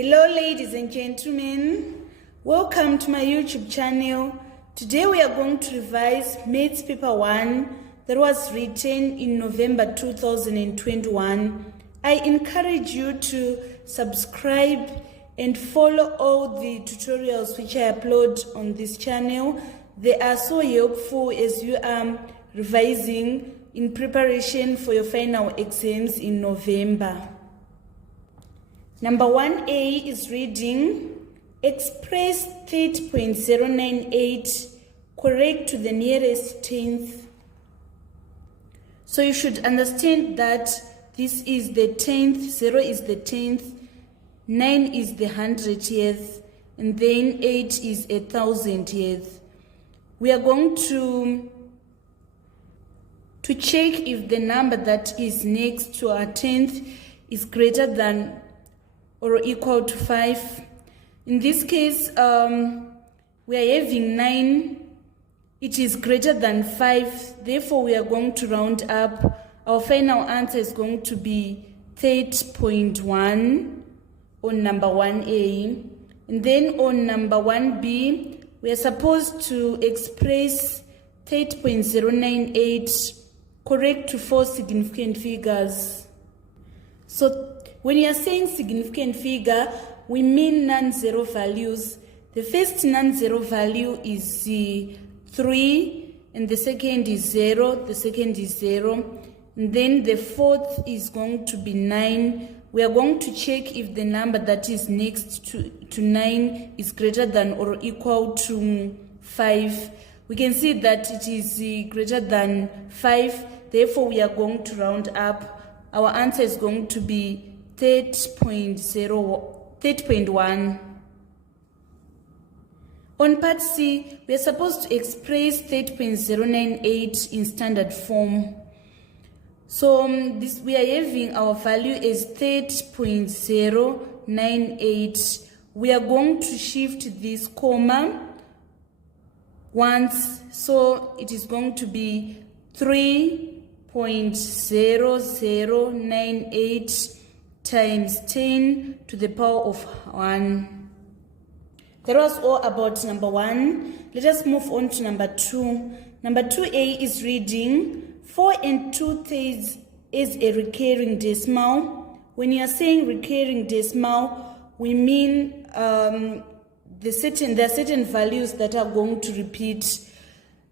Hello ladies and gentlemen, welcome to my YouTube channel. Today we are going to revise Maths Paper 1 that was written in November 2021. I encourage you to subscribe and follow all the tutorials which I upload on this channel. They are so helpful as you are revising in preparation for your final exams in November. Number 1A is reading, express 30.098 correct to the nearest tenth. So you should understand that this is the tenth, 0 is the tenth, 9 is the 100th, and then 8 is 1,000th. We are going to check if the number that is next to our tenth is greater than or equal to 5. In this case, we are having 9. It is greater than 5. Therefore, we are going to round up. Our final answer is going to be 30.1 on number 1A. And then on number 1B, we are supposed to express 30.098 correct to 4 significant figures. So when you are saying significant figure, we mean non-zero values. The first non-zero value is 3, and the second is 0, the second is 0. And then the fourth is going to be 9. We are going to check if the number that is next to 9 is greater than or equal to 5. We can see that it is greater than 5. Therefore, we are going to round up. Our answer is going to be 30.1. On part C, we are supposed to express 30.098 in standard form. So we are having our value as 30.098. We are going to shift this comma once, so it is going to be 3.0098 times 10 to the power of 1. That was all about number 1. Let us move on to number 2. Number 2A is reading 4 2/3 is a recurring decimal. When you are saying recurring decimal, we mean there are certain values that are going to repeat.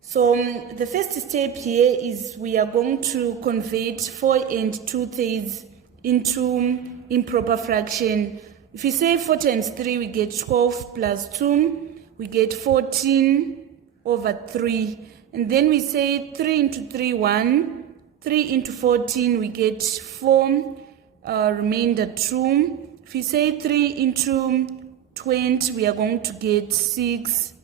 So the first step here is we are going to convert 4 2/3 into improper fraction. If we say 4 times 3, we get 12 plus 2, we get 14 over 3. And then we say 3 into 3, 1. 3 into 14, we get 4, remainder 2. If we say 3 into 20, we are going to get 6.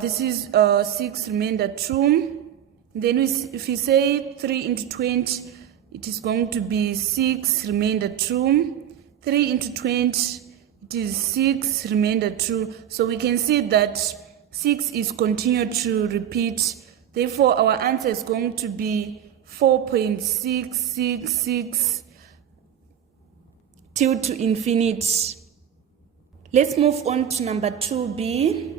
This is 6, remainder 2. And then if we say 3 into 20, it is going to be 6, remainder 2. 3 into 20, it is 6, remainder 2. So we can see that 6 is continued to repeat. Therefore, our answer is going to be 4.666 till to infinity. Let's move on to number 2B.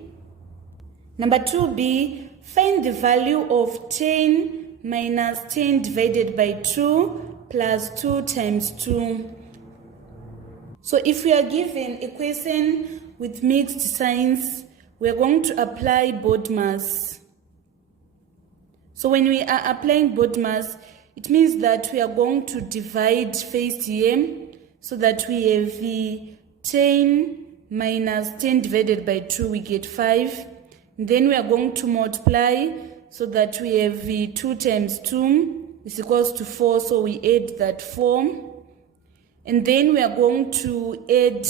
Number 2B, find the value of 10 minus 10 divided by 2 plus 2 times 2. So if we are given a question with mixed signs, we are going to apply BODMAS. So when we are applying BODMAS, it means that we are going to divide first here, so that we have 10 minus 10 divided by 2, we get 5. And then we are going to multiply, so that we have 2 times 2 is equals to 4, so we add that 4. And then we are going to add.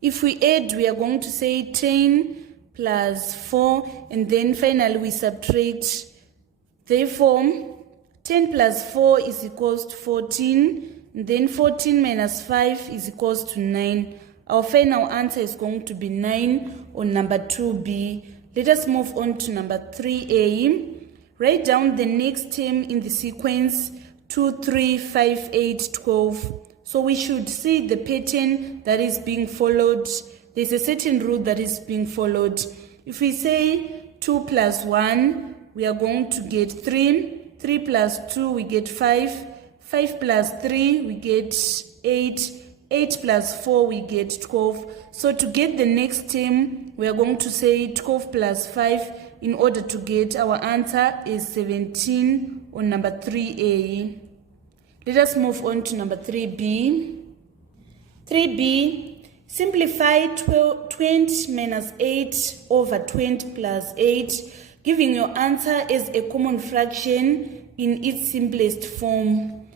If we add, we are going to say 10 plus 4, and then finally we subtract. Therefore, 10 plus 4 is equals to 14, and then 14 minus 5 is equals to 9. Our final answer is going to be 9 on number 2B. Let us move on to number 3A. Write down the next term in the sequence 2, 3, 5, 8, 12. So we should see the pattern that is being followed. There's a certain rule that is being followed. If we say 2 plus 1, we are going to get 3. 3 plus 2, we get 5. 5 plus 3, we get 8. 8 plus 4, we get 12. So to get the next term, we are going to say 12 plus 5 in order to get our answer is 17 on number 3A. Let us move on to number 3B. 3B, simplify 20 minus 8 over 20 plus 8, giving your answer as a common fraction in its simplest form.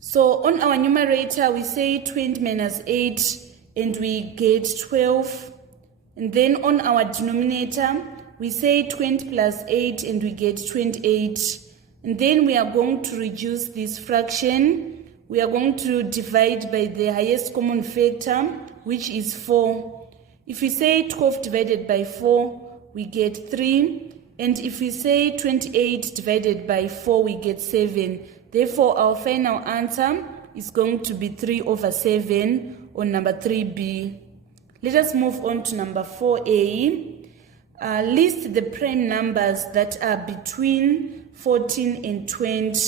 So on our numerator, we say 20 minus 8 and we get 12. And then on our denominator, we say 20 plus 8 and we get 28. And then we are going to reduce this fraction. We are going to divide by the highest common factor, which is 4. If we say 12 divided by 4, we get 3. And if we say 28 divided by 4, we get 7. Therefore, our final answer is going to be 3 over 7 on number 3B. Let us move on to number 4A. List the prime numbers that are between 14 and 20.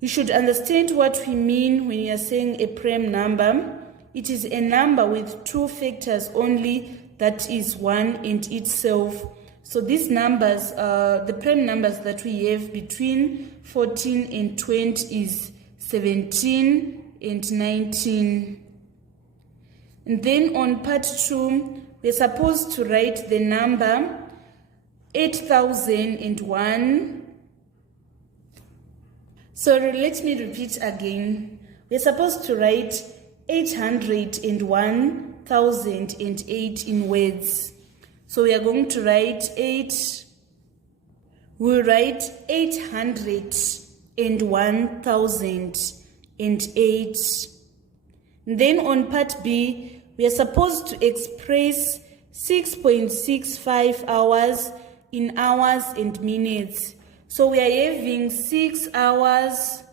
You should understand what we mean when you are saying a prime number. It is a number with 2 factors only, that is 1 and itself. So these numbers, the prime numbers that we have between 14 and 20 is 17 and 19. And then on part 2, we're supposed to write the number 8001. So let me repeat again. We're supposed to write 801,008 in words. So we are going to write 8. We'll write 801,008. Then on part B, we are supposed to express 6.65 hours in hours and minutes. So we are having 6 hours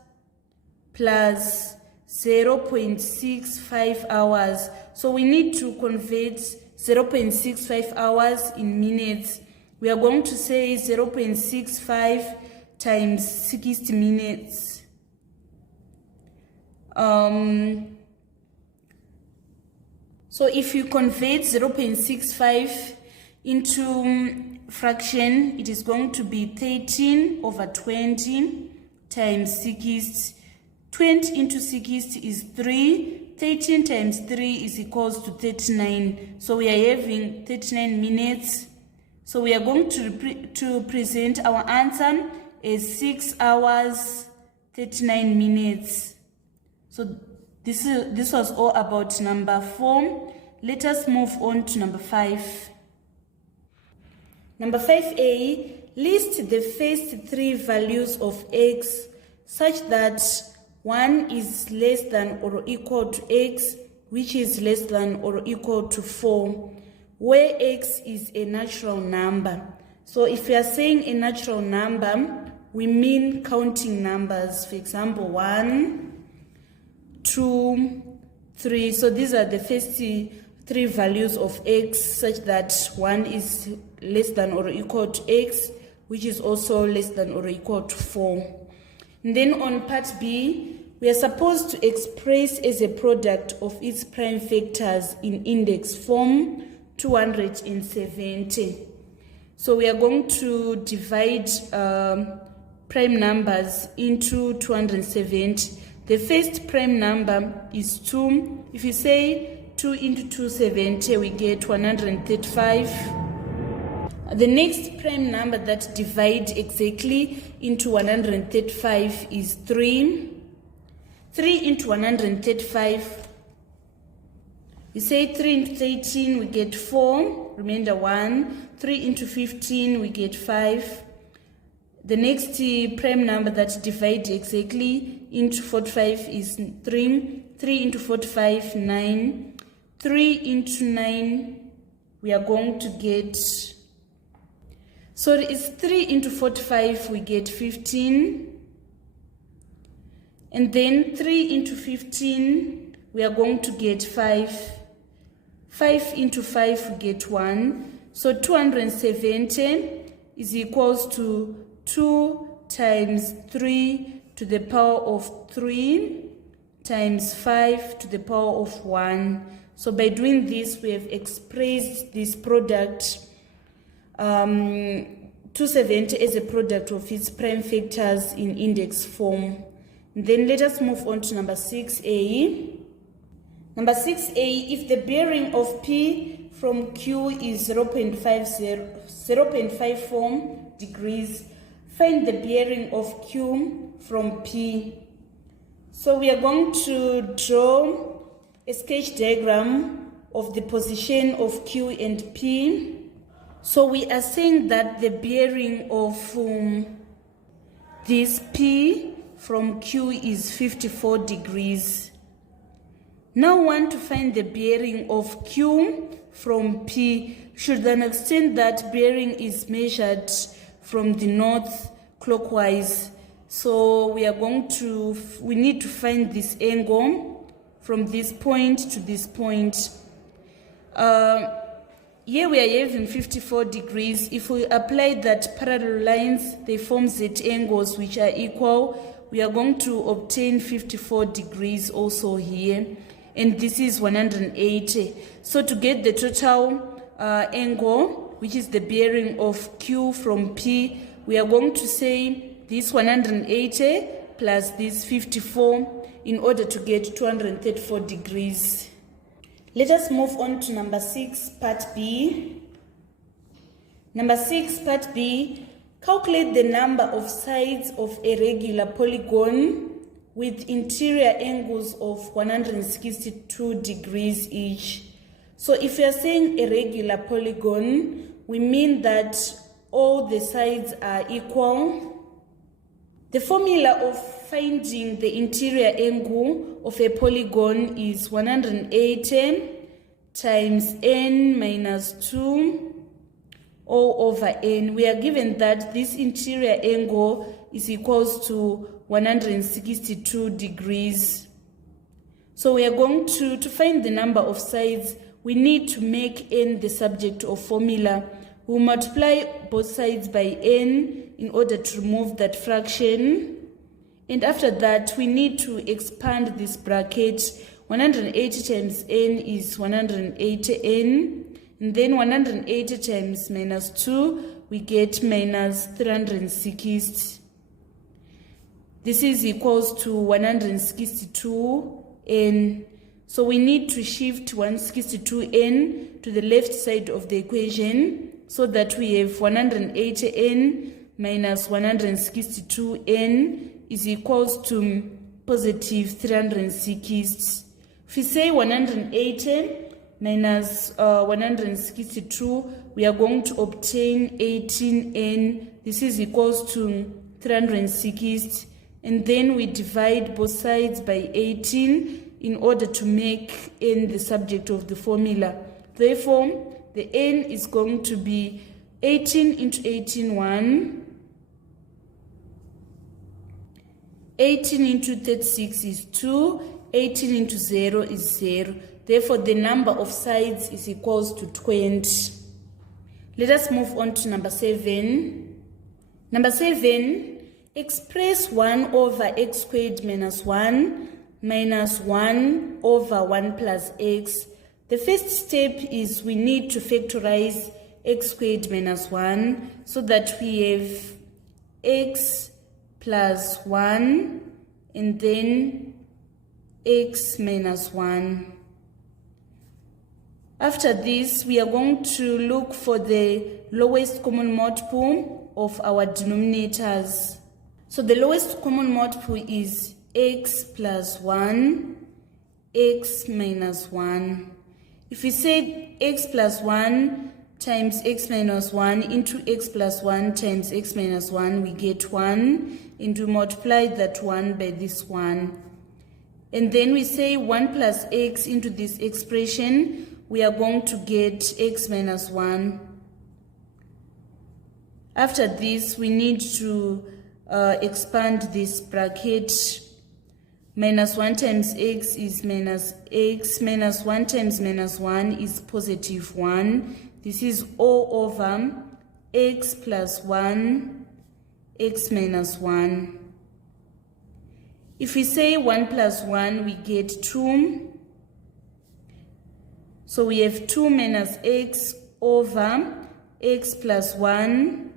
plus 0.65 hours. So we need to convert 0.65 hours in minutes. We are going to say 0.65 times 60 minutes. So if you convert 0.65 into fraction, it is going to be 13 over 20 times 60. 20 into 60 is 3. 13 times 3 is equals to 39. So we are having 39 minutes. So we are going to present our answer as 6 hours, 39 minutes. So this was all about number 4. Let us move on to number 5. Number 5A, list the first 3 values of x such that 1 is less than or equal to x, which is less than or equal to 4, where x is a natural number. So if we are saying a natural number, we mean counting numbers. For example, 1, 2, 3. So these are the first 3 values of x such that 1 is less than or equal to x, which is also less than or equal to 4. And then on part B, we are supposed to express as a product of its prime factors in index form 270. So we are going to divide prime numbers into 270. The first prime number is 2. If you say 2 into 270, we get 135. The next prime number that divides exactly into 135 is 3. 3 into 135. You say 3 into 13, we get 4. Remainder 1. 3 into 15, we get 5. The next prime number that divides exactly into 45 is 3. 3 into 45, 9. 3 into 9, we are going to get, so it's 3 into 45, we get 15. And then 3 into 15, we are going to get 5. 5 into 5, we get 1. So 270 is equals to 2 times 3 to the power of 3 times 5 to the power of 1. So by doing this, we have expressed this product, 270 as a product of its prime factors in index form. Then let us move on to number 6a. Number 6a, if the bearing of P from Q is 0.54 degrees, find the bearing of Q from P. So we are going to draw a sketch diagram of the position of Q and P. So we are saying that the bearing of this P from Q is 54 degrees. Now we want to find the bearing of Q from P. Should understand that bearing is measured from the north clockwise. So we need to find this angle from this point to this point. Here we are having 54 degrees. If we apply that parallel lines, they form Z angles which are equal. We are going to obtain 54 degrees also here. And this is 180. So to get the total angle, which is the bearing of Q from P, we are going to say this 180 plus this 54 in order to get 234 degrees. Let us move on to number 6, part B. Number 6, part B. Calculate the number of sides of a regular polygon with interior angles of 162 degrees each. So if we are saying a regular polygon, we mean that all the sides are equal. The formula of finding the interior angle of a polygon is 180 times n minus 2 all over n. We are given that this interior angle is equals to 162 degrees. So we are going to find the number of sides, we need to make n the subject of formula. We'll multiply both sides by n in order to remove that fraction. And after that, we need to expand this bracket. 180 times n is 180n. And then 180 times minus 2, we get minus 360. This is equals to 162n. So we need to shift 162n to the left side of the equation so that we have 180n minus 162n is equals to positive 360. If we say 180 minus 162, we are going to obtain 18n. This is equals to 360. And then we divide both sides by 18 in order to make n the subject of the formula. Therefore, the n is going to be 18 into 18, 1. 18 into 36 is 2. 18 into 0 is 0. Therefore, the number of sides is equals to 20. Let us move on to number 7. Number 7, express 1 over x squared minus 1 minus 1 over 1 plus x. The first step is we need to factorize x squared minus 1 so that we have x plus 1 and then x minus 1. After this, we are going to look for the lowest common multiple of our denominators. So the lowest common multiple is x plus 1, x minus 1. If we say x plus 1 times x minus 1 into x plus 1 times x minus 1, we get 1, and we multiply that 1 by this 1. And then we say 1 plus x into this expression, we are going to get x minus 1. After this, we need to expand this bracket. Minus 1 times x is minus x. Minus 1 times minus 1 is positive 1. This is all over x plus 1, x minus 1. If we say 1 plus 1, we get 2. So we have 2 minus x over x plus 1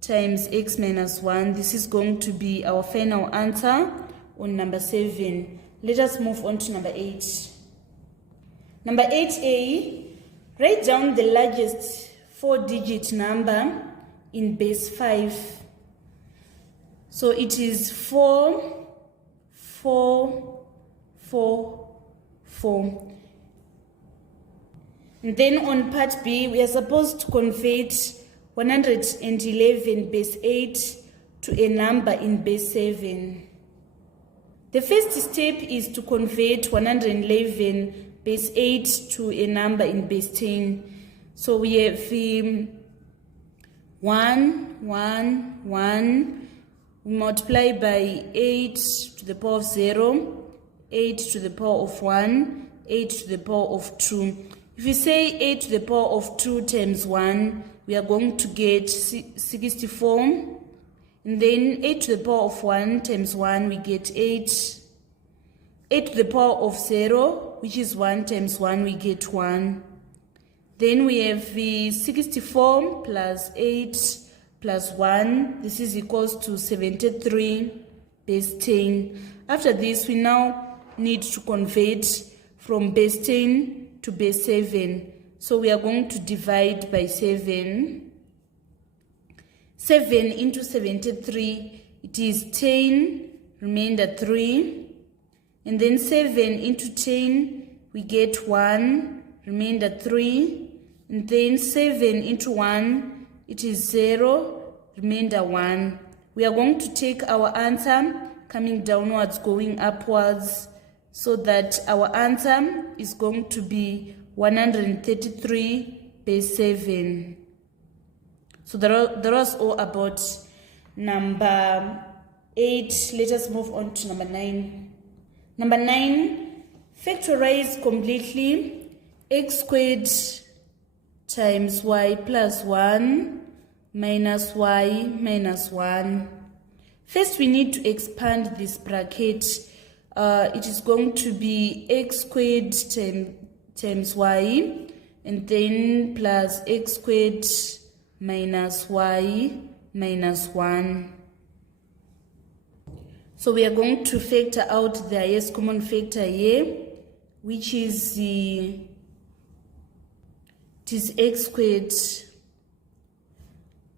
times x minus 1. This is going to be our final answer on number 7. Let us move on to number 8. Number 8a, write down the largest 4-digit number in base 5. So it is 4, 4, 4, 4. And then on part B, we are supposed to convert 111 base 8 to a number in base 7. The first step is to convert 111 base 8 to a number in base 10. So we have 1, 1, 1. We multiply by 8 to the power of 0, 8 to the power of 1, 8 to the power of 2. If we say 8 to the power of 2 times 1, we are going to get 64. And then 8 to the power of 1 times 1, we get 8. 8 to the power of 0, which is 1 times 1, we get 1. Then we have 64 plus 8 plus 1. This is equals to 73 base 10. After this, we now need to convert from base 10 to base 7. So we are going to divide by 7. 7 into 73, it is 10, remainder 3. And then 7 into 10, we get 1, remainder 3. And then 7 into 1, it is 0, remainder 1. We are going to take our answer coming downwards, going upwards, so that our answer is going to be 133 base 7. So that was all about number 8. Let us move on to number 9. Number 9, factorize completely x squared times y plus 1 minus y minus 1. First, we need to expand this bracket. It is going to be x squared times y, and then plus x squared minus y minus 1. So we are going to factor out the highest common factor here, which is it is x squared.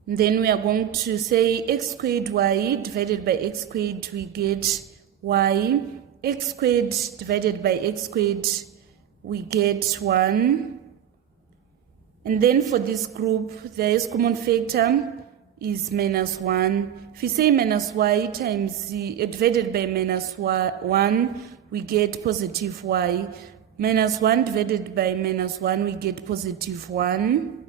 And then we are going to say x squared y divided by x squared, we get y. X squared divided by x squared, we get 1. And then for this group, the highest common factor is minus 1. If we say minus y times divided by minus 1, we get positive y. Minus 1 divided by minus 1, we get positive 1.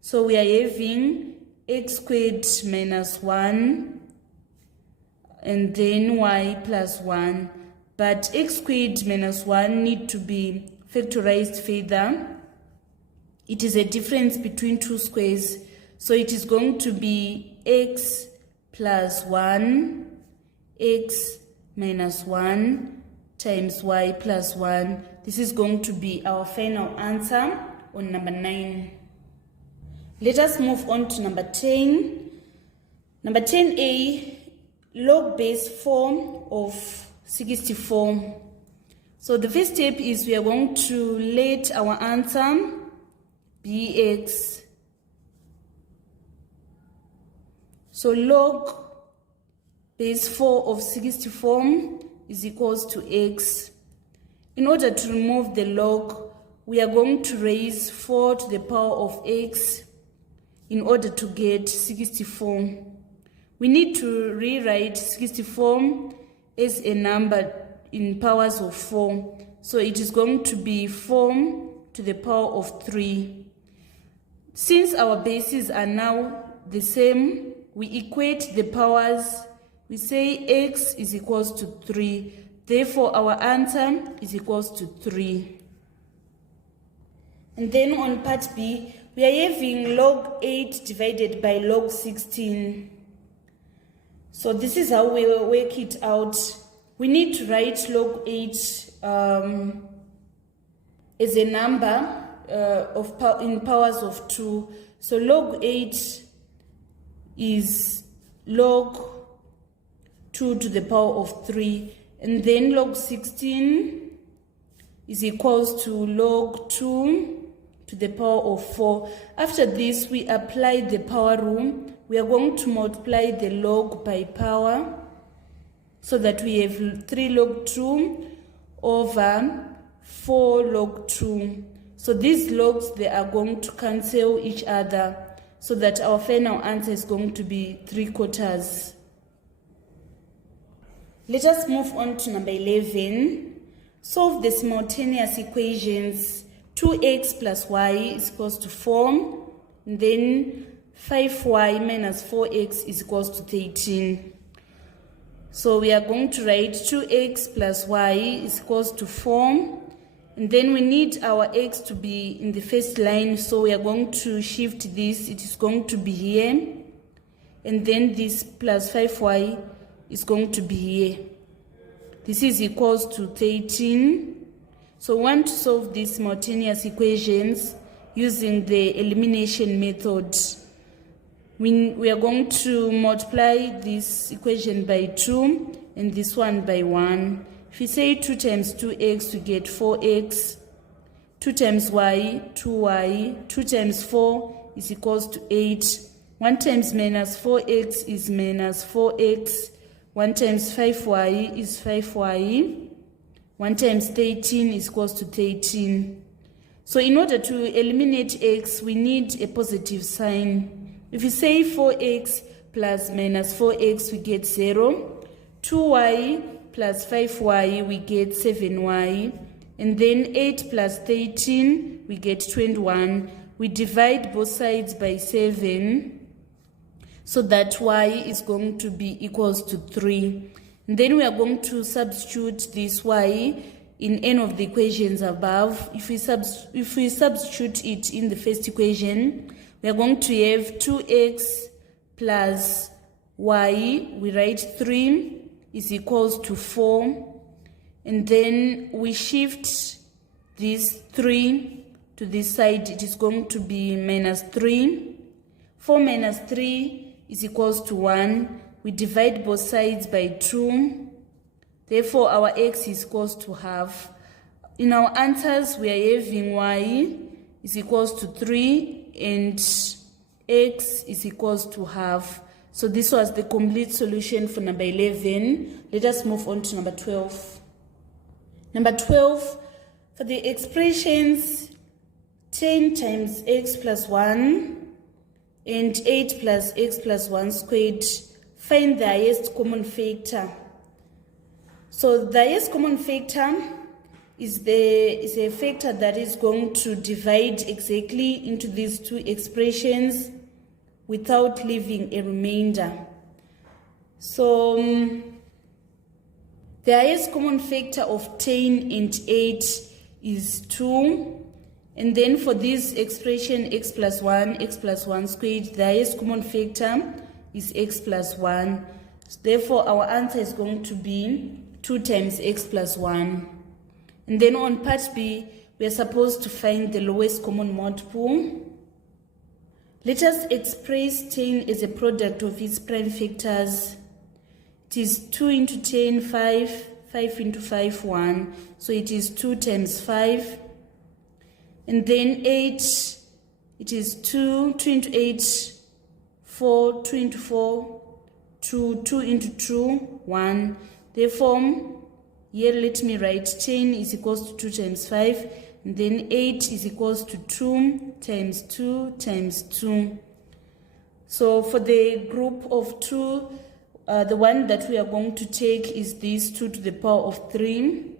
So we are having x squared minus 1 and then y plus 1. But x squared minus 1 need to be factorized further. It is a difference between two squares. So it is going to be x plus 1, x minus 1 times y plus 1. This is going to be our final answer on number 9. Let us move on to number 10. Number 10a, log base 4 of 64. So the first step is we are going to let our answer be x. So log base 4 of 64 is equals to x. In order to remove the log, we are going to raise 4 to the power of x in order to get 64. We need to rewrite 64 as a number in powers of 4. So it is going to be 4 to the power of 3. Since our bases are now the same, we equate the powers. We say x is equals to 3. Therefore, our answer is equals to 3. And then on part B, we are having log 8 divided by log 16. So this is how we will work it out. We need to write log 8 as a number in powers of 2. So log 8 is log 2 to the power of 3. And then log 16 is equals to log 2 to the power of 4. After this, we apply the power rule. We are going to multiply the log by power so that we have 3 log 2 over 4 log 2. So these logs, they are going to cancel each other so that our final answer is going to be 3/4. Let us move on to number 11. Solve the simultaneous equations. 2x plus y is equals to 4. And then 5y minus 4x is equals to 13. So we are going to write 2x plus y is equals to 4. And then we need our x to be in the first line. So we are going to shift this. It is going to be here. And then this plus 5y is going to be here. This is equals to 13. So we want to solve these simultaneous equations using the elimination method. We are going to multiply this equation by 2 and this one by 1. If we say 2 times 2x, we get 4x. 2 times y, 2y. 2 times 4 is equals to 8. 1 times minus 4x is minus 4x. 1 times 5y is 5y. 1 times 13 is equals to 13. So in order to eliminate x, we need a positive sign. If you say 4x plus minus 4x, we get 0. 2y plus 5y, we get 7y. And then 8 plus 13, we get 21. We divide both sides by 7. So that y is going to be equals to 3. And then we are going to substitute this y in any of the equations above. If we substitute it in the first equation, we are going to have 2x plus y. We write 3 is equals to 4. And then we shift this 3 to this side. It is going to be minus 3. 4 minus 3 is equals to 1. We divide both sides by 2. Therefore, our x is equals to half. In our answers, we are having y is equals to 3 and x is equals to half. So this was the complete solution for number 11. Let us move on to number 12. Number 12, for the expressions 10 times x plus 1 and 8 plus x plus 1 squared, find the highest common factor. So the highest common factor is a factor that is going to divide exactly into these two expressions without leaving a remainder. So the highest common factor of 10 and 8 is 2. And then for this expression x plus 1 squared, the highest common factor is x plus 1. Therefore, our answer is going to be 2 times x plus 1. And then on part B, we are supposed to find the lowest common multiple. Let us express 10 as a product of its prime factors. It is 2 into 10, 5, 5 into 5, 1. So it is 2 times 5. And then 8, it is 2, 2 into 8, 4, 2 into 4, 2, 2 into 2, 1. Therefore, here let me write 10 is equals to 2 times 5. And then 8 is equals to 2 times 2 times 2. So for the group of 2, the one that we are going to take is this 2 to the power of 3.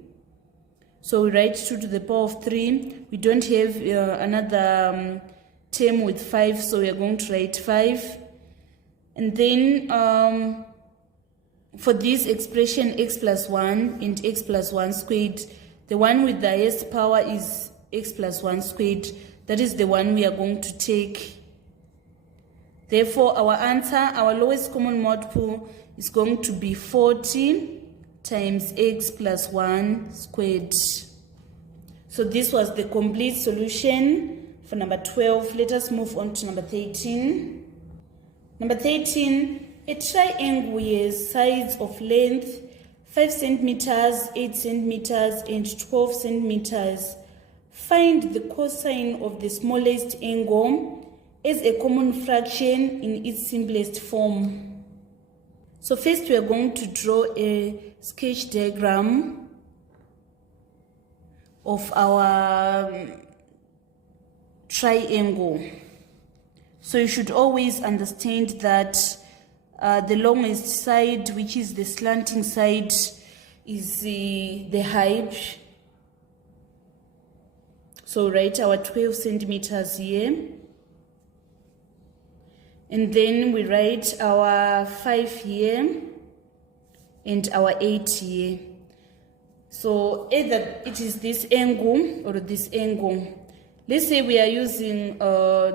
So we write 2 to the power of 3. We don't have another term with 5, so we are going to write 5. And then for this expression x plus 1 and x plus 1 squared, the one with the highest power is x plus 1 squared. That is the one we are going to take. Therefore, our answer, our lowest common multiple, is going to be 40 times x plus 1 squared. So this was the complete solution for number 12. Let us move on to number 13. Number 13, a triangle has sides of length 5 centimeters, 8 centimeters, and 12 centimeters. Find the cosine of the smallest angle as a common fraction in its simplest form. So first we are going to draw a sketch diagram of our triangle. So you should always understand that the longest side, which is the slanting side, is the height. So write our 12 centimeters here. And then we write our 5 here and our 8 here. So either it is this angle or this angle. Let's say we are using,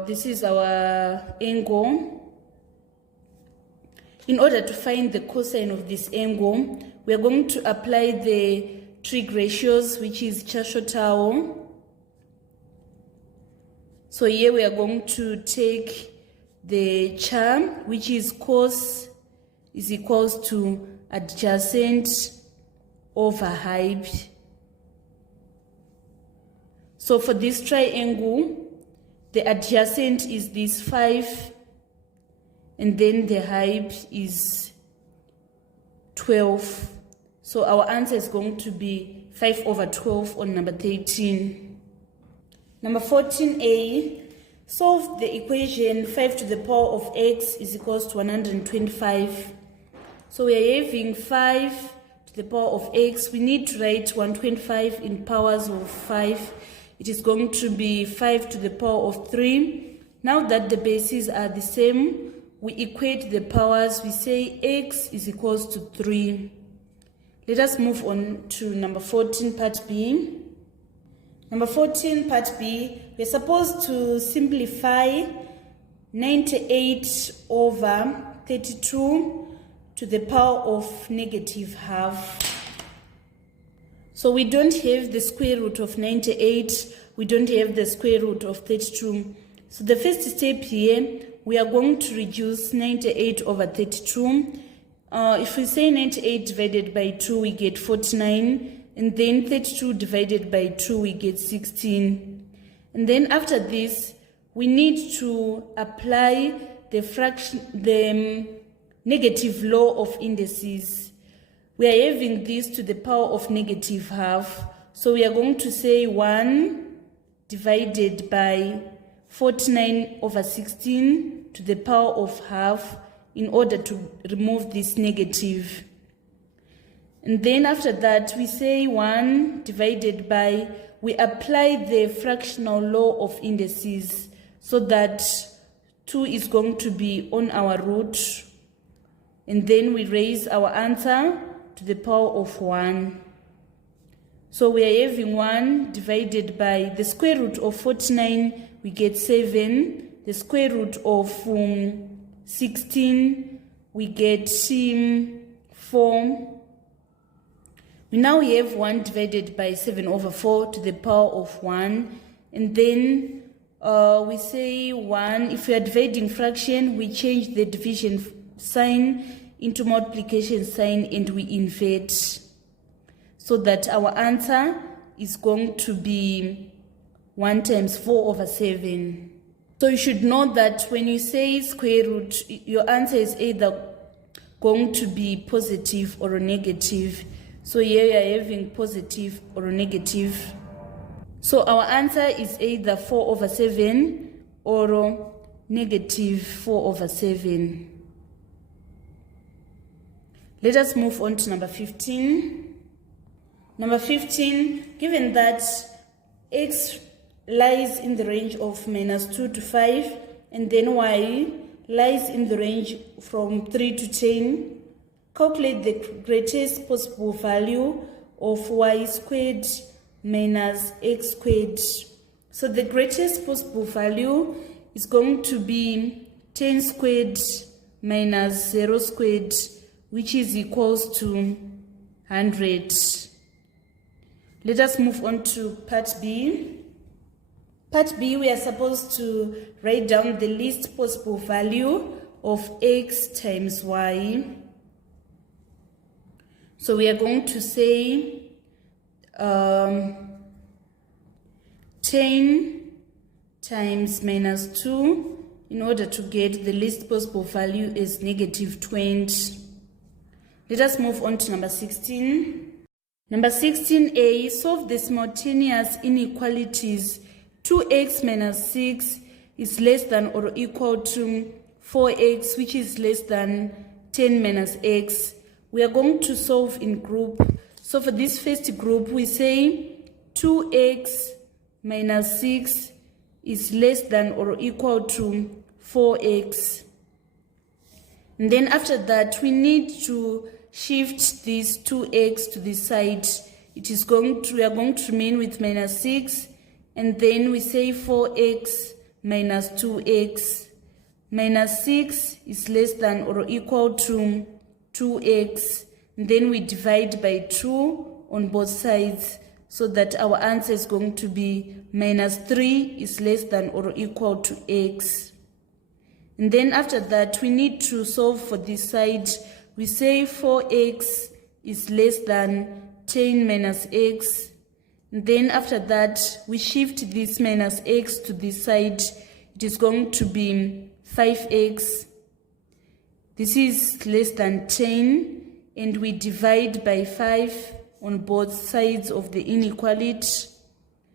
this is our angle. In order to find the cosine of this angle, we are going to apply the trig ratios, which is Chashotaw. So here we are going to take the CHA, which is cos is equals to adjacent over height. So for this triangle, the adjacent is this 5, and then the height is 12. So our answer is going to be 5 over 12 on number 13. Number 14a, solve the equation 5 to the power of x is equals to 125. So we are having 5 to the power of x. We need to write 125 in powers of 5. It is going to be 5 to the power of 3. Now that the bases are the same, we equate the powers. We say x is equals to 3. Let us move on to number 14, part B. Number 14, part B, we are supposed to simplify 98 over 32 to the power of negative half. So we don't have the square root of 98, we don't have the square root of 32. So the first step here, we are going to reduce 98 over 32. If we say 98 divided by 2, we get 49. And then 32 divided by 2, we get 16. And then after this, we need to apply the negative law of indices. We are having this to the power of negative half. So we are going to say 1 divided by 49 over 16 to the power of half in order to remove this negative. And then after that, we say 1 divided by, we apply the fractional law of indices so that 2 is going to be on our root. And then we raise our answer to the power of 1. So we are having 1 divided by the square root of 49, we get 7. The square root of 16, we get 4. We now have 1 divided by 7 over 4 to the power of 1. And then we say 1, if we are dividing fraction, we change the division sign into multiplication sign and we invert. So that our answer is going to be 1 times 4 over 7. So you should know that when you say square root, your answer is either going to be positive or negative. So here we are having positive or negative. So our answer is either 4 over 7 or negative 4 over 7. Let us move on to number 15. Number 15, given that x lies in the range of -2 to 5, and then y lies in the range from 3 to 10, calculate the greatest possible value of y squared minus x squared. So the greatest possible value is going to be 10 squared minus 0 squared, which is equals to 100. Let us move on to part B. Part B, we are supposed to write down the least possible value of x times y. So we are going to say 10 times minus 2 in order to get the least possible value is negative 20. Let us move on to number 16. Number 16a, solve the simultaneous inequalities. 2x minus 6 is less than or equal to 4x, which is less than 10 minus x. We are going to solve in group. So for this first group, we say 2x minus 6 is less than or equal to 4x. And then after that, we need to shift this 2x to this side. We are going to remain with minus 6, and then we say 4x minus 2x. Minus 6 is less than or equal to 2x. And then we divide by 2 on both sides, so that our answer is going to be minus 3 is less than or equal to x. And then after that, we need to solve for this side. We say 4x is less than 10 minus x. And then after that, we shift this minus x to this side. It is going to be 5x. This is less than 10, and we divide by 5 on both sides of the inequality,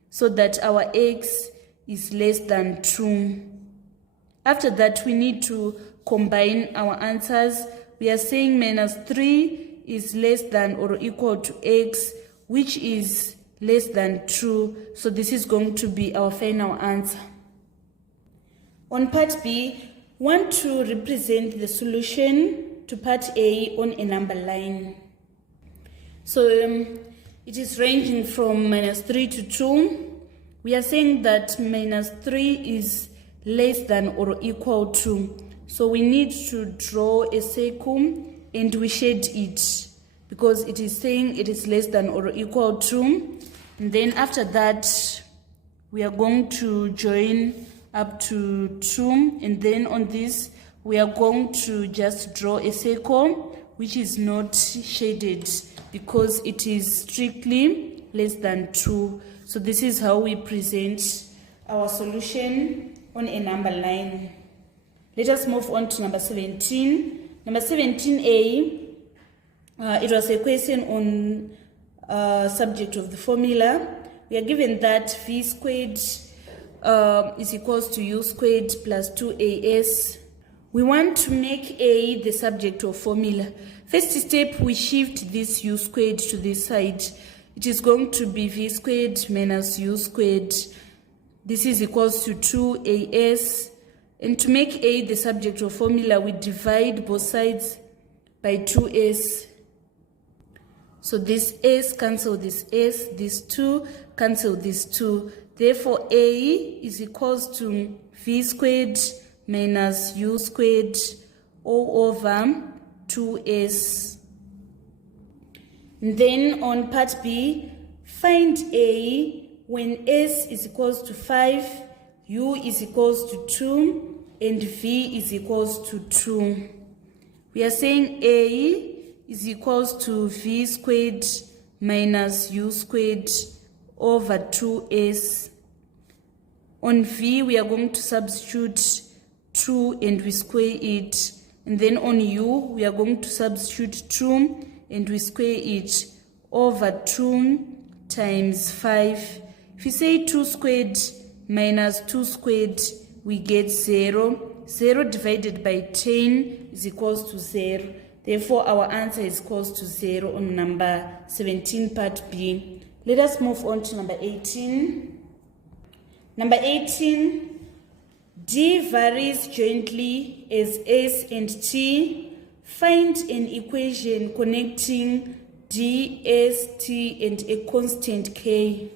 so that our x is less than 2. After that, we need to combine our answers. We are saying minus 3 is less than or equal to x, which is less than 2. So this is going to be our final answer. On part B, we want to represent the solution to part A on a number line. So it is ranging from minus 3 to 2. We are saying that minus 3 is less than or equal to. So we need to draw a circle and we shade it, because it is saying it is less than or equal to. And then after that, we are going to join up to 2. And then on this, we are going to just draw a circle which is not shaded, because it is strictly less than 2. So this is how we present our solution on a number line. Let us move on to number 17. Number 17a, it was a question on subject of the formula. We are given that v squared is equals to u squared plus 2as. We want to make a the subject of formula. First step, we shift this u squared to this side. It is going to be v squared minus u squared. This is equals to 2as. And to make a the subject of formula, we divide both sides by 2s. So this s cancel this s, this 2 cancel this 2. Therefore, a is equals to v squared minus u squared all over 2s. And then on part B, find a when s is equals to 5, u is equals to 2, and v is equals to 2. We are saying a is equals to v squared minus u squared over 2s. On v, we are going to substitute 2 and we square it. And then on u, we are going to substitute 2 and we square it over 2 times 5. If we say 2 squared minus 2 squared, we get 0. 0 divided by 10 is equals to 0. Therefore, our answer is equals to 0 on number 17, part B. Let us move on to number 18. Number 18, D varies jointly as S and T Find an equation connecting d, s, t and a constant k.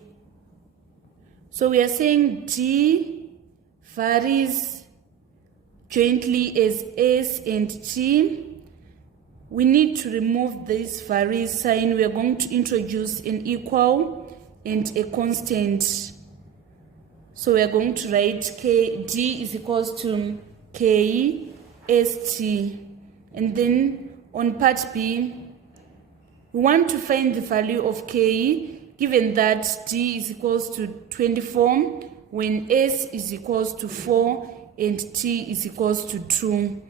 So we are saying d varies jointly as s and t. We need to remove this varies sign. We are going to introduce an equal and a constant. So we are going to write d is equals to k st. And then on part B, we want to find the value of k given that d is equals to 24 when s is equals to 4 and t is equals to 2.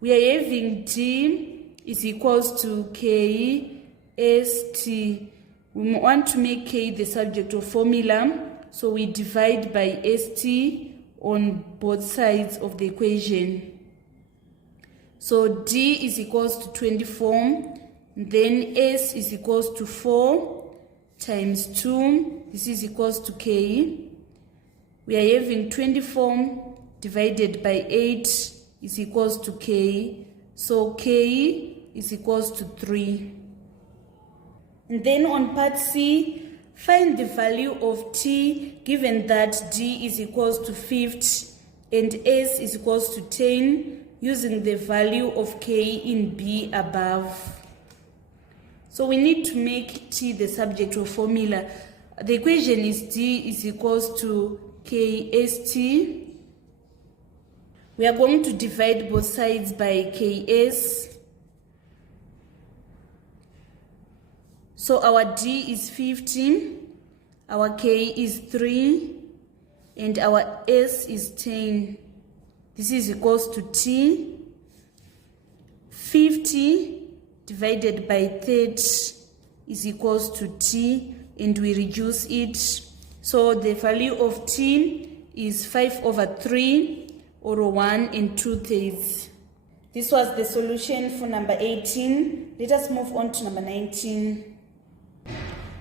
We are having d is equals to k st. We want to make k the subject of formula, so we divide by st on both sides of the equation. So d is equals to 24, then s is equals to 4 times 2, this is equals to k. We are having 24 divided by 8 is equals to k, so k is equals to 3. And then on part C, find the value of t given that d is equals to 50 and s is equals to 10 using the value of k in B above. So we need to make t the subject of formula. The equation is d is equals to kst. We are going to divide both sides by ks. So our d is 50, our k is 3, and our s is 10. This is equals to t. 50 divided by 30 is equals to t, and we reduce it. So the value of t is 5 over 3, or 1 and 2/3. This was the solution for number 18. Let us move on to number 19.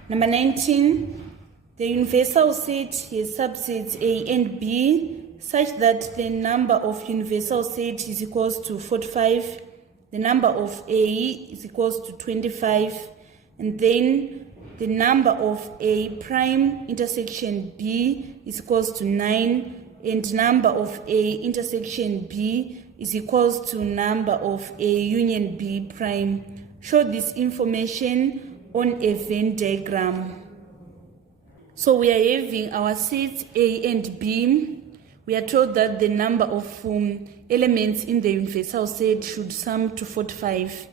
Number 19, the universal set has subsets A and B such that the number of universal set is equals to 45, the number of A is equals to 25, and then the number of A prime intersection B is equals to 9, and number of A intersection B is equals to number of A union B prime. Show this information on a Venn diagram. So we are having our sets A and B. We are told that the number of elements in the universal set should sum to 45.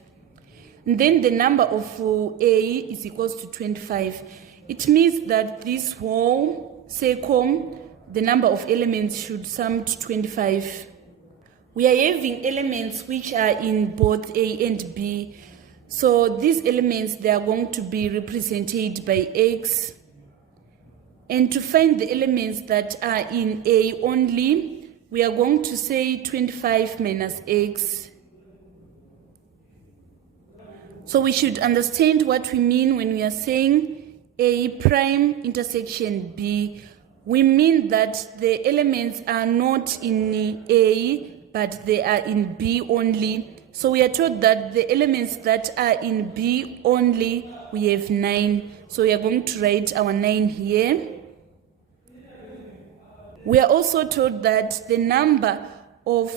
And then the number of A is equals to 25. It means that this whole circle, the number of elements should sum to 25. We are having elements which are in both A and B. So these elements, they are going to be represented by x. And to find the elements that are in A only, we are going to say 25 minus x. So we should understand what we mean when we are saying A prime intersection B. We mean that the elements are not in A, but they are in B only. So we are told that the elements that are in B only, we have 9. So we are going to write our 9 here. We are also told that the number of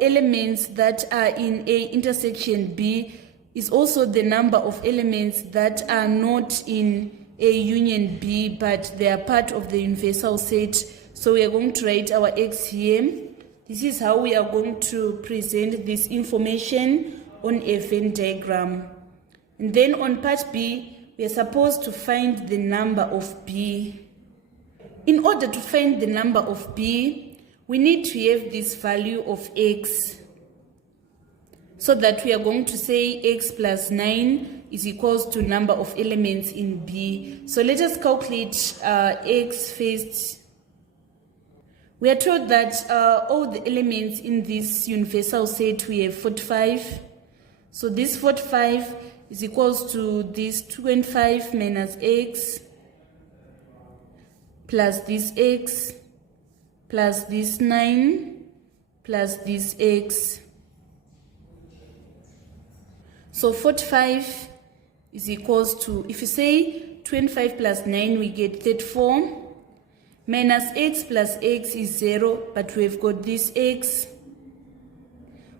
elements that are in A intersection B is also the number of elements that are not in A union B, but they are part of the universal set. So we are going to write our x here. This is how we are going to present this information on a Venn diagram. And then on part B, we are supposed to find the number of B. In order to find the number of B, we need to have this value of x, so that we are going to say x plus 9 is equals to number of elements in B. So let us calculate x first. We are told that all the elements in this universal set, we have 45. So this 45 is equals to this 25 minus x plus this x plus this 9 plus this x. So 45 is equals to, if you say 25 plus 9, we get 34. Minus x plus x is 0, but we've got this x.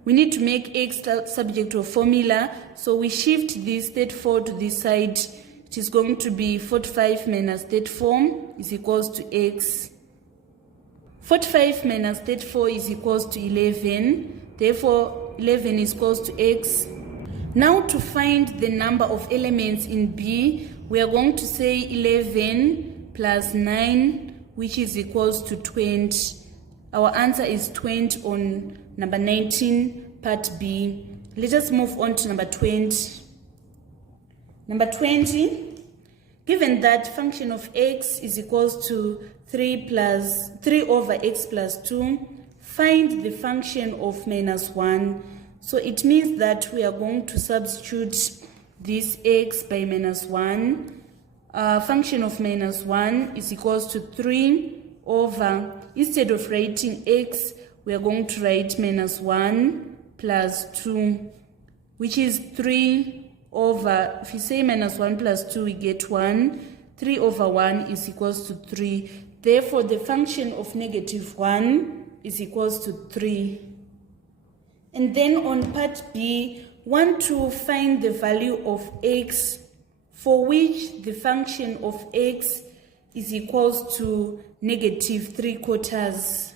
We need to make x subject to a formula, so we shift this 34 to this side. It is going to be 45 minus 34 is equals to x. 45 minus 34 is equals to 11. Therefore, 11 is equals to x. Now to find the number of elements in B, we are going to say 11 plus 9, which is equals to 20. Our answer is 20 on number 19, part B. Let us move on to number 20. Number 20, given that function of x is equals to 3 over x plus 2, find the function of minus 1. So it means that we are going to substitute this x by minus 1. Function of minus 1 is equals to 3 over, instead of writing x, we are going to write minus 1 plus 2, which is 3 over, if you say minus 1 plus 2, we get 1. 3 over 1 is equals to 3. Therefore, the function of negative 1 is equals to 3. And then on part B, want to find the value of x for which the function of x is equals to negative 3/4.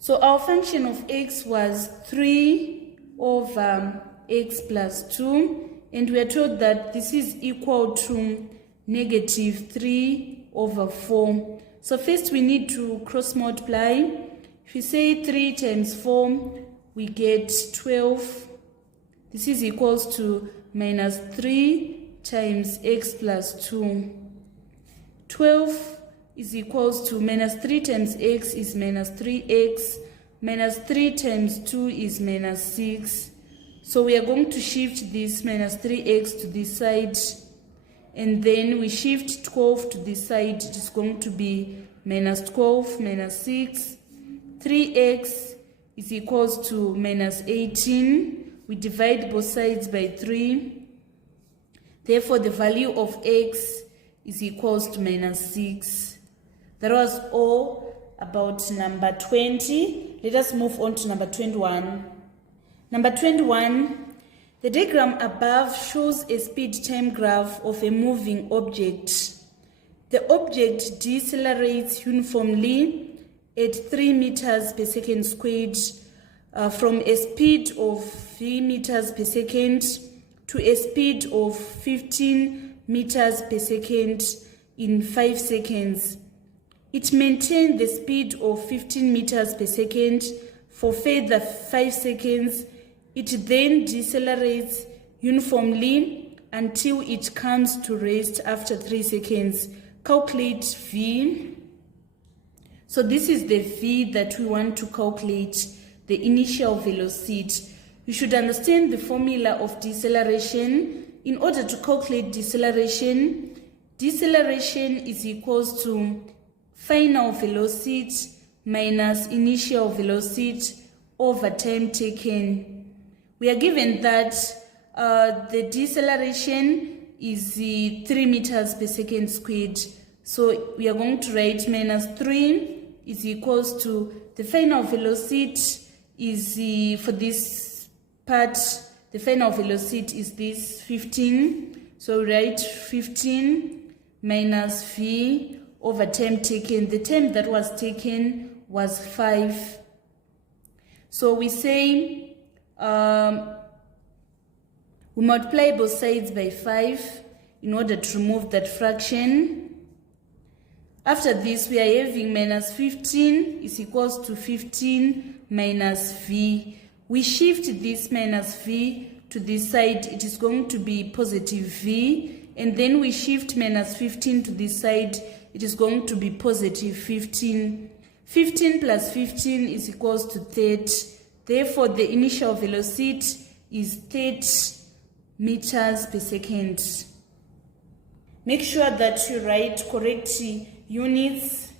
So our function of x was 3 over x plus 2, and we are told that this is equal to negative 3 over 4. So first we need to cross multiply. If you say 3 times 4, we get 12. This is equals to minus 3 times x plus 2. 12 is equals to minus 3 times x is minus 3x. Minus 3 times 2 is minus 6. So we are going to shift this minus 3x to this side. And then we shift 12 to this side. It is going to be minus 12 minus 6. 3x is equals to minus 18. We divide both sides by 3. Therefore, the value of x is equals to minus 6. That was all about number 20. Let us move on to number 21. Number 21, the diagram above shows a speed time graph of a moving object. The object decelerates uniformly at 3 meters per second squared from a speed of 3 meters per second to a speed of 15 meters per second in 5 seconds. It maintained the speed of 15 meters per second for further 5 seconds. It then decelerates uniformly until it comes to rest after 3 seconds. Calculate V. So this is the V that we want to calculate, the initial velocity. You should understand the formula of deceleration. In order to calculate deceleration, deceleration is equals to final velocity minus initial velocity over time taken. We are given that the deceleration is 3 meters per second squared. So we are going to write minus 3 is equals to the final velocity is for this part, the final velocity is this 15. So we write 15 minus V over time taken. The time that was taken was 5. So we say we multiply both sides by 5 in order to remove that fraction. After this, we are having minus 15 is equals to 15 minus V. We shift this minus V to this side. It is going to be positive V. And then we shift minus 15 to this side. It is going to be positive 15. 15 plus 15 is equals to 30. Therefore, the initial velocity is 30 meters per second. Make sure that you write correct units.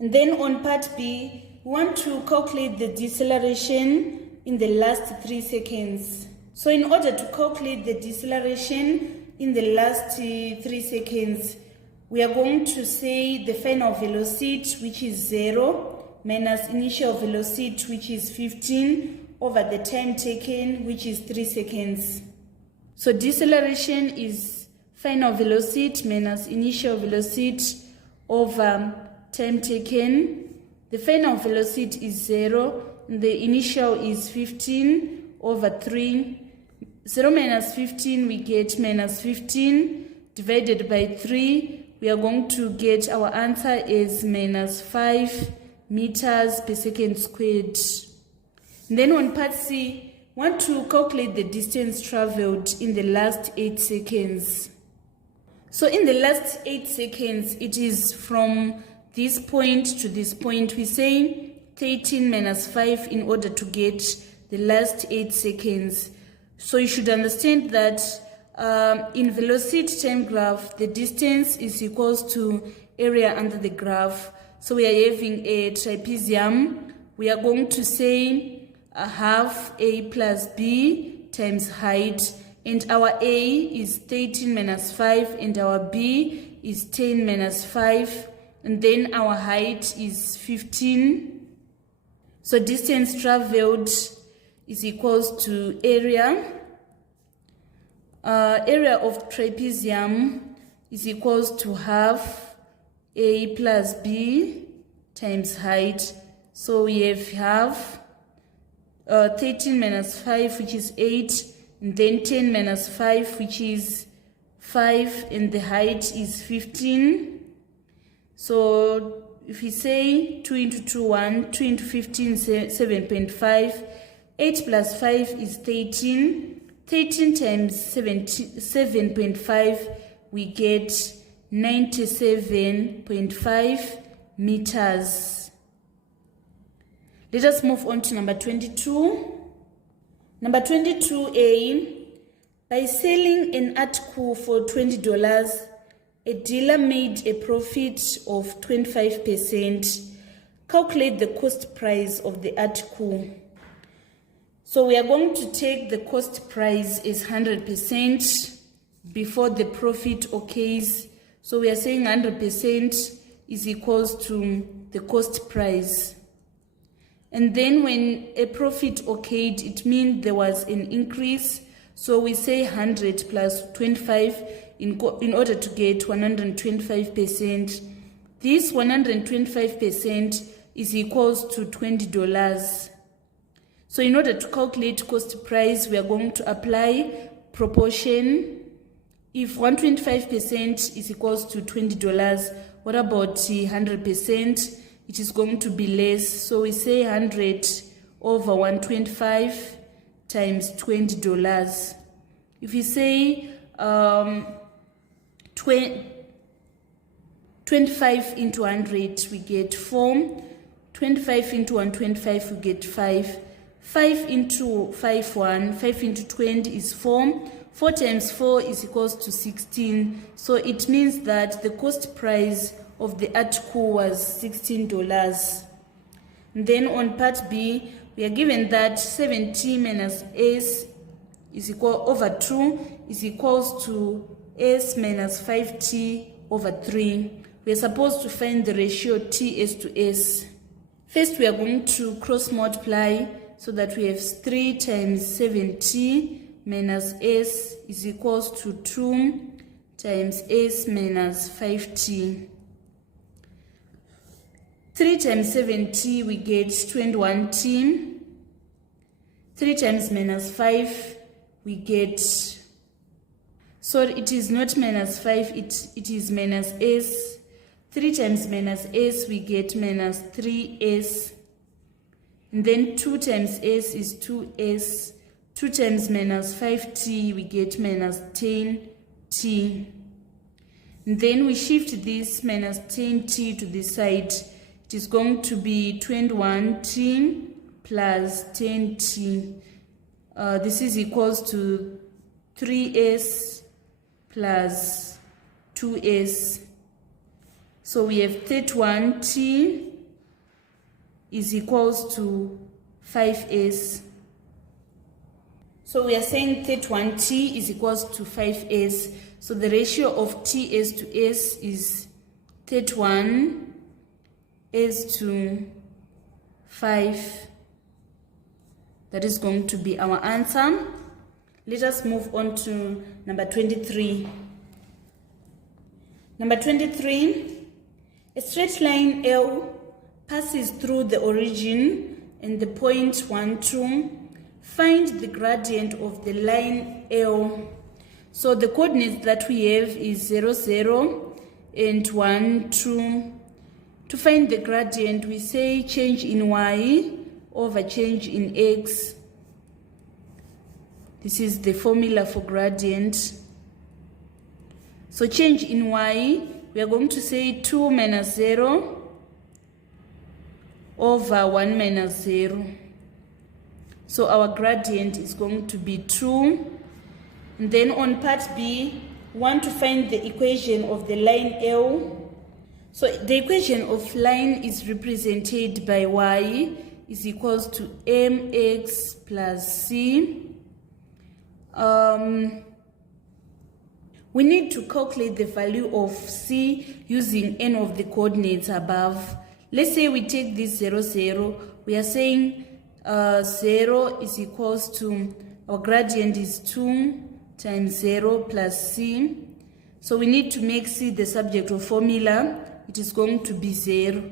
And then on part B, we want to calculate the deceleration in the last 3 seconds. So in order to calculate the deceleration in the last 3 seconds, we are going to say the final velocity, which is 0, minus initial velocity, which is 15, over the time taken, which is 3 seconds. So deceleration is final velocity minus initial velocity over time taken. The final velocity is 0, and the initial is 15 over 3. 0 minus 15, we get minus 15 divided by 3. We are going to get our answer is minus 5 meters per second squared. And then on part C, want to calculate the distance traveled in the last 8 seconds. So in the last 8 seconds, it is from this point to this point. We say 13 minus 5 in order to get the last 8 seconds. So you should understand that in velocity time graph, the distance is equals to area under the graph. So we are having a trapezium. We are going to say a half a plus b times height, and our a is 13 minus 5 and our b is 10 minus 5, and then our height is 15. So distance traveled is equals to area. Area of trapezium is equals to half a plus b times height. So we have half 13 minus 5, which is 8, and then 10 minus 5, which is 5, and the height is 15. So if we say 2 into 2, 1, 2 into 15, 7.5, 8 plus 5 is 13. 13 times 7.5, we get 97.5 meters. Let us move on to number 22. Number 22A, by selling an article for $20, a dealer made a profit of 25%. Calculate the cost price of the article. So we are going to take the cost price as 100% before the profit occurs. So we are saying 100% is equals to the cost price. And then when a profit occurred, it means there was an increase. So we say 100 plus 25 in order to get 125%. This 125% is equals to $20. So in order to calculate cost price, we are going to apply proportion. If 125% is equals to $20, what about 100%? It is going to be less. So we say 100 over 125 times $20. If we say 25 into 100, we get 4. 25 into 125, we get 5. 5 into 5, 1. 5 into 20 is 4. 4 times 4 is equals to 16. So it means that the cost price of the article was $16. And then on part B, we are given that 70 minus S is equal over 2 is equals to S minus 5T over 3. We are supposed to find the ratio TS to S. First, we are going to cross multiply so that we have 3 times 7T minus S is equals to 2 times S minus 5T. 3 times 7T, we get 21T. 3 times minus 5, we get, sorry, it is not minus 5, it is minus S. 3 times minus S, we get minus 3S. And then 2 times S is 2S. 2 times minus 5T, we get minus 10T. And then we shift this minus 10T to this side. It is going to be 21T plus 10T. This is equals to 3S plus 2S. So we have 31T is equals to 5S. So we are saying 31t is equals to 5s. So the ratio of ts to s is 31 s to 5. That is going to be our answer. Let us move on to number 23. Number 23, a straight line L passes through the origin and the point 1, 2. Find the gradient of the line L. So the coordinates that we have is 0, 0 and 1, 2. To find the gradient, we say change in y over change in x. This is the formula for gradient. So change in y, we are going to say 2 minus 0 over 1 minus 0. So our gradient is going to be 2. And then on part B, we want to find the equation of the line L. So the equation of line is represented by y is equals to mx plus c. We need to calculate the value of c using n of the coordinates above. Let's say we take this 0, 0. We are saying 0 is equals to, our gradient is 2 times 0 plus c. So we need to make c the subject of formula. It is going to be 0.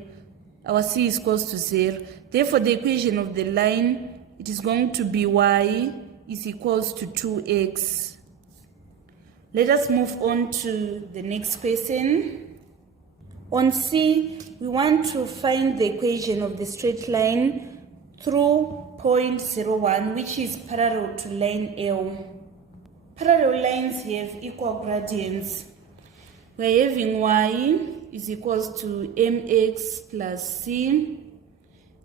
Our c is equals to 0. Therefore, the equation of the line, it is going to be y is equals to 2x. Let us move on to the next question. On C, we want to find the equation of the straight line through point 01, which is parallel to line L. Parallel lines have equal gradients. We are having y is equals to mx plus c.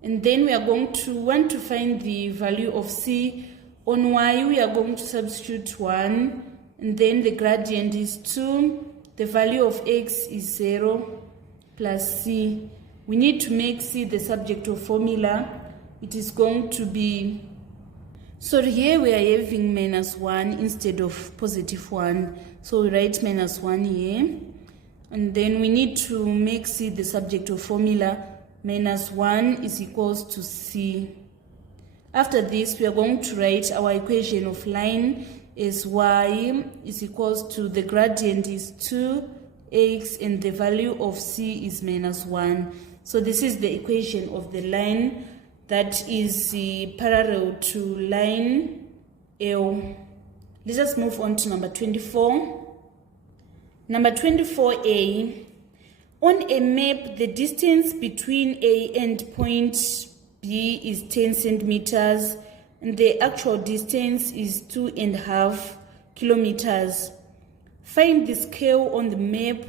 And then we are going to want to find the value of c. On y, we are going to substitute 1. And then the gradient is 2. The value of x is 0 plus c. We need to make c the subject of formula. It is going to be, so here we are having minus 1 instead of positive 1. So we write minus 1 here. And then we need to make c the subject of formula. Minus 1 is equals to c. After this, we are going to write our equation of line is y is equals to, the gradient is 2x and the value of c is minus 1. So this is the equation of the line that is parallel to line L. Let us move on to number 24. Number 24a. On a map, the distance between A and point B is 10 centimeters. And the actual distance is 2.5 kilometers. Find the scale on the map,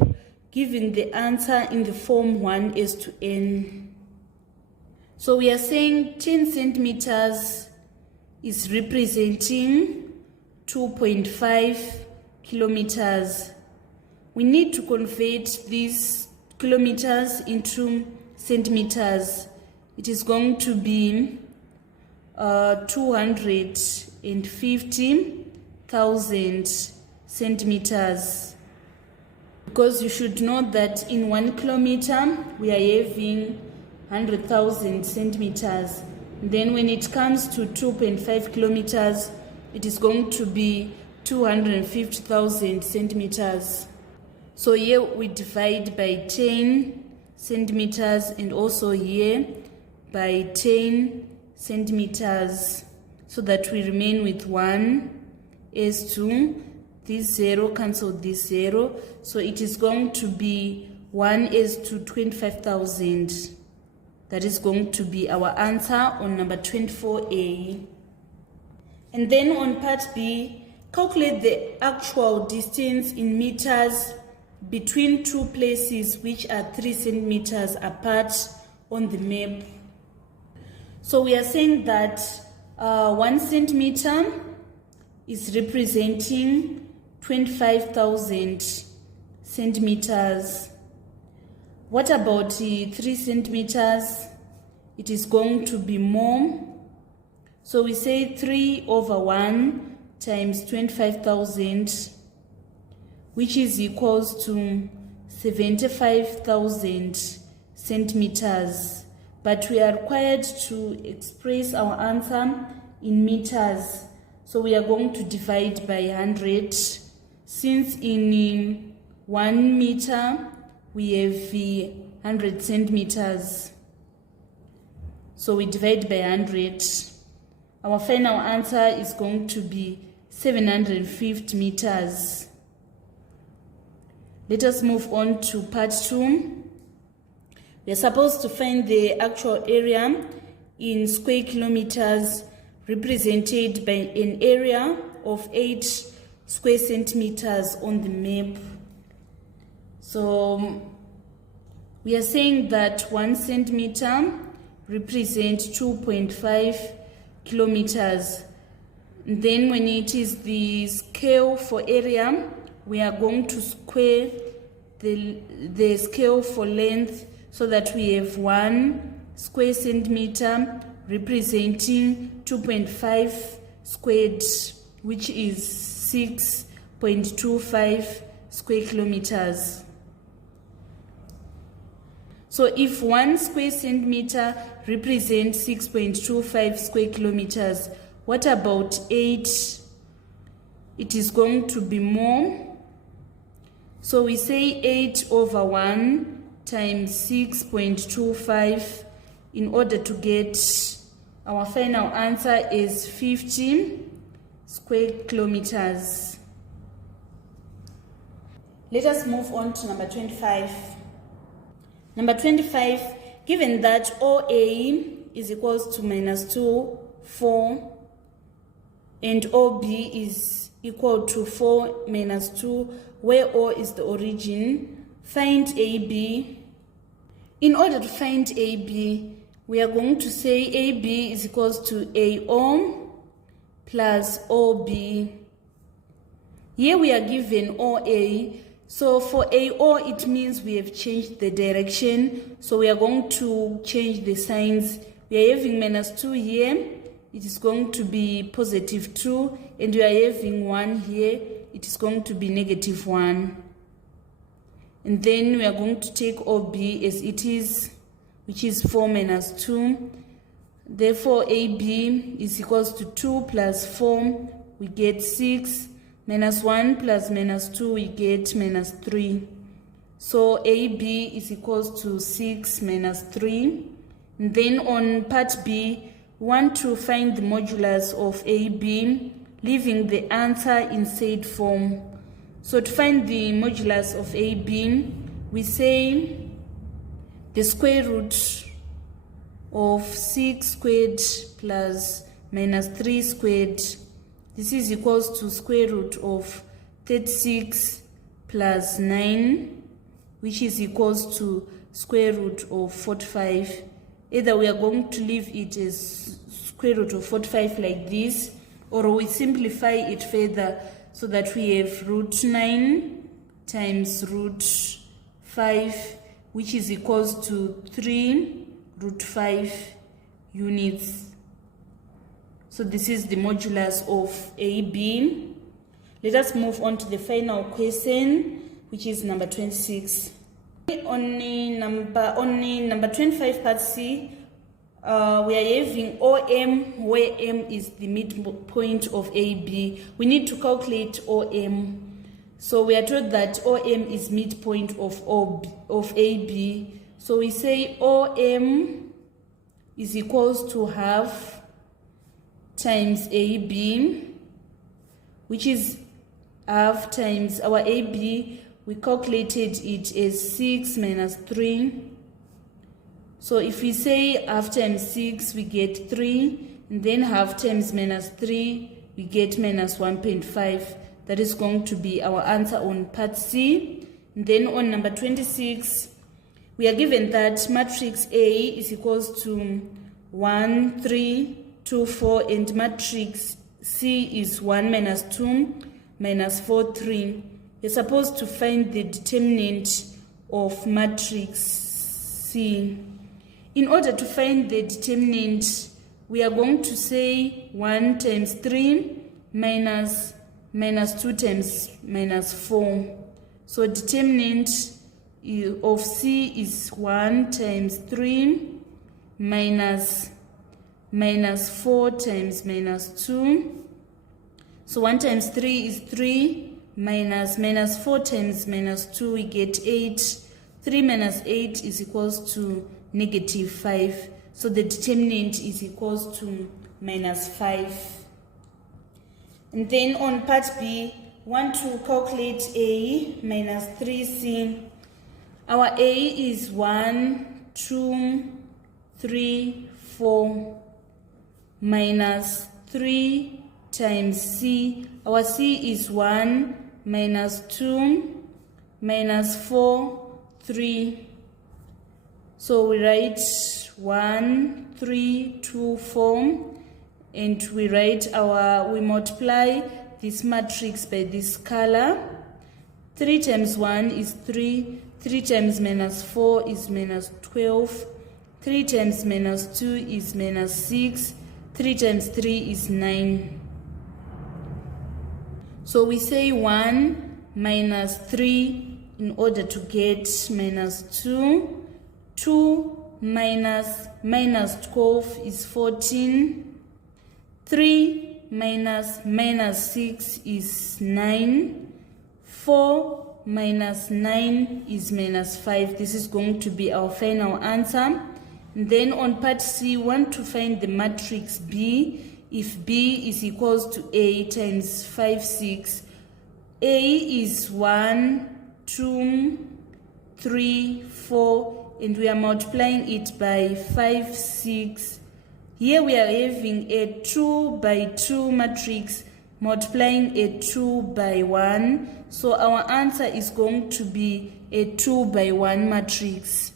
giving the answer in the form 1:n. So we are saying 10 centimeters is representing 2.5 kilometers. We need to convert these kilometers into centimeters. It is going to be 250,000 centimeters. Because you should know that in 1 kilometer, we are having 100,000 centimeters. Then when it comes to 2.5 kilometers, it is going to be 250,000 centimeters. So here we divide by 10 centimeters and also here by 10 centimeters, so that we remain with 1 is 2. This 0 cancel this 0, so it is going to be 1 is to 25,000. That is going to be our answer on number 24a. And then on part B, calculate the actual distance in meters between two places which are 3 centimeters apart on the map. So we are saying that 1 centimeter is representing 25,000 centimeters. What about 3 centimeters? It is going to be more. So we say 3 over 1 times 25,000, which is equals to 75,000 centimeters. But we are required to express our answer in meters. So we are going to divide by 100. Since in 1 meter we have 100 centimeters. So we divide by 100. Our final answer is going to be 750 meters. Let us move on to part 2. We are supposed to find the actual area in square kilometers represented by an area of 8 square centimeters on the map. So we are saying that 1 centimeter represents 2.5 kilometers. And then when it is the scale for area, we are going to square the scale for length, so that we have 1 square centimeter representing 2.5 squared, which is 6.25 square kilometers. So if 1 square centimeter represents 6.25 square kilometers, what about 8? It is going to be more. So we say 8 over 1 times 6.25 in order to get our final answer is 50 square kilometers. Let us move on to number 25. Number 25, given that OA is equals to -2, 4, and OB is equal to 4 minus 2, where O is the origin, find AB. In order to find AB, we are going to say AB is equals to AO plus OB. Here we are given OA. So for AO, it means we have changed the direction. So we are going to change the signs. We are having -2 here. It is going to be +2. And we are having 1 here. It is going to be -1. And then we are going to take OB as it is, which is 4 minus 2. Therefore, AB is equals to 2 plus 4. We get 6. Minus 1 plus -2, we get -3. So AB is equals to 6 minus 3. And then on part B, we want to find the modulus of AB, leaving the answer in said form. So to find the modulus of AB, we say the square root of 6 squared plus -3 squared. This is equals to square root of 36 plus 9, which is equals to square root of 45. Either we are going to leave it as square root of 45 like this, or we simplify it further so that we have root 9 times root 5, which is equals to 3 root 5 units. So this is the modulus of AB. Let us move on to the final question, which is number 26. Only number 25 part C, we are having OM, where M is the midpoint of AB. We need to calculate OM. So we are told that OM is midpoint of AB. So we say OM is equals to half times AB, which is half times our AB. We calculated it as 6 minus 3. So if we say half times 6, we get 3, and then half times -3, we get -1.5. That is going to be our answer on part C. And then on number 26, we are given that matrix A is equals to 1, 3, 2, 4, and matrix C is 1 minus 2 minus 4, 3. You're supposed to find the determinant of matrix C. In order to find the determinant, we are going to say 1 times 3 minus 2 times minus 4. So determinant of C is 1 times 3 minus 4 times minus 2. So 1 times 3 is 3 minus 4 times minus 2, we get 8. 3 minus 8 is equals to negative 5. So the determinant is equals to minus 5. And then on part B, want to calculate A minus 3C. Our A is 1, 2, 3, 4 minus 3 times C. Our C is 1 minus 2 minus 4, 3. So we write 1, 3, 2, 4, and we multiply this matrix by this color. 3 times 1 is 3. 3 times minus 4 is minus 12. 3 times minus 2 is minus 6. 3 times 3 is 9. So we say 1 minus 3 in order to get minus 2. 2 minus 12 is 14. 3 minus 6 is 9. 4 minus 9 is minus 5. This is going to be our final answer. And then on part C, we want to find the matrix B. If B is equals to A times 5, 6, A is 1, 2, 3, 4, and we are multiplying it by 5, 6. Here we are having a 2 by 2 matrix multiplying a 2 by 1. So our answer is going to be a 2 by 1 matrix.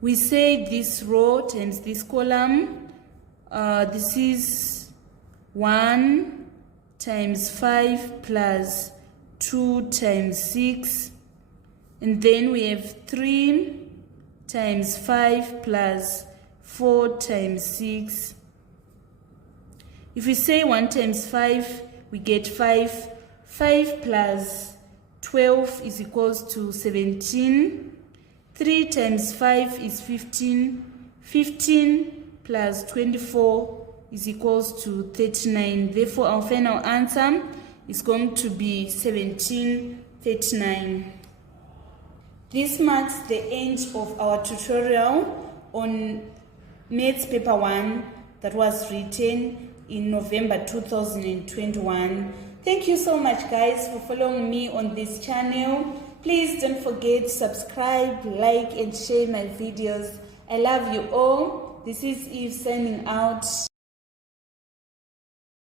We say this row times this column. This is 1 times 5 plus 2 times 6. And then we have 3 times 5 plus 4 times 6. If we say 1 times 5, we get 5. 5 plus 12 is equals to 17. 3 times 5 is 15. 15 plus 24 is equals to 39. Therefore, our final answer is going to be 1739. This marks the end of our tutorial on Maths Paper 1 that was written in November 2021. Thank you so much, guys, for following me on this channel. Please don't forget to subscribe, like, and share my videos. I love you all. This is Eve signing out.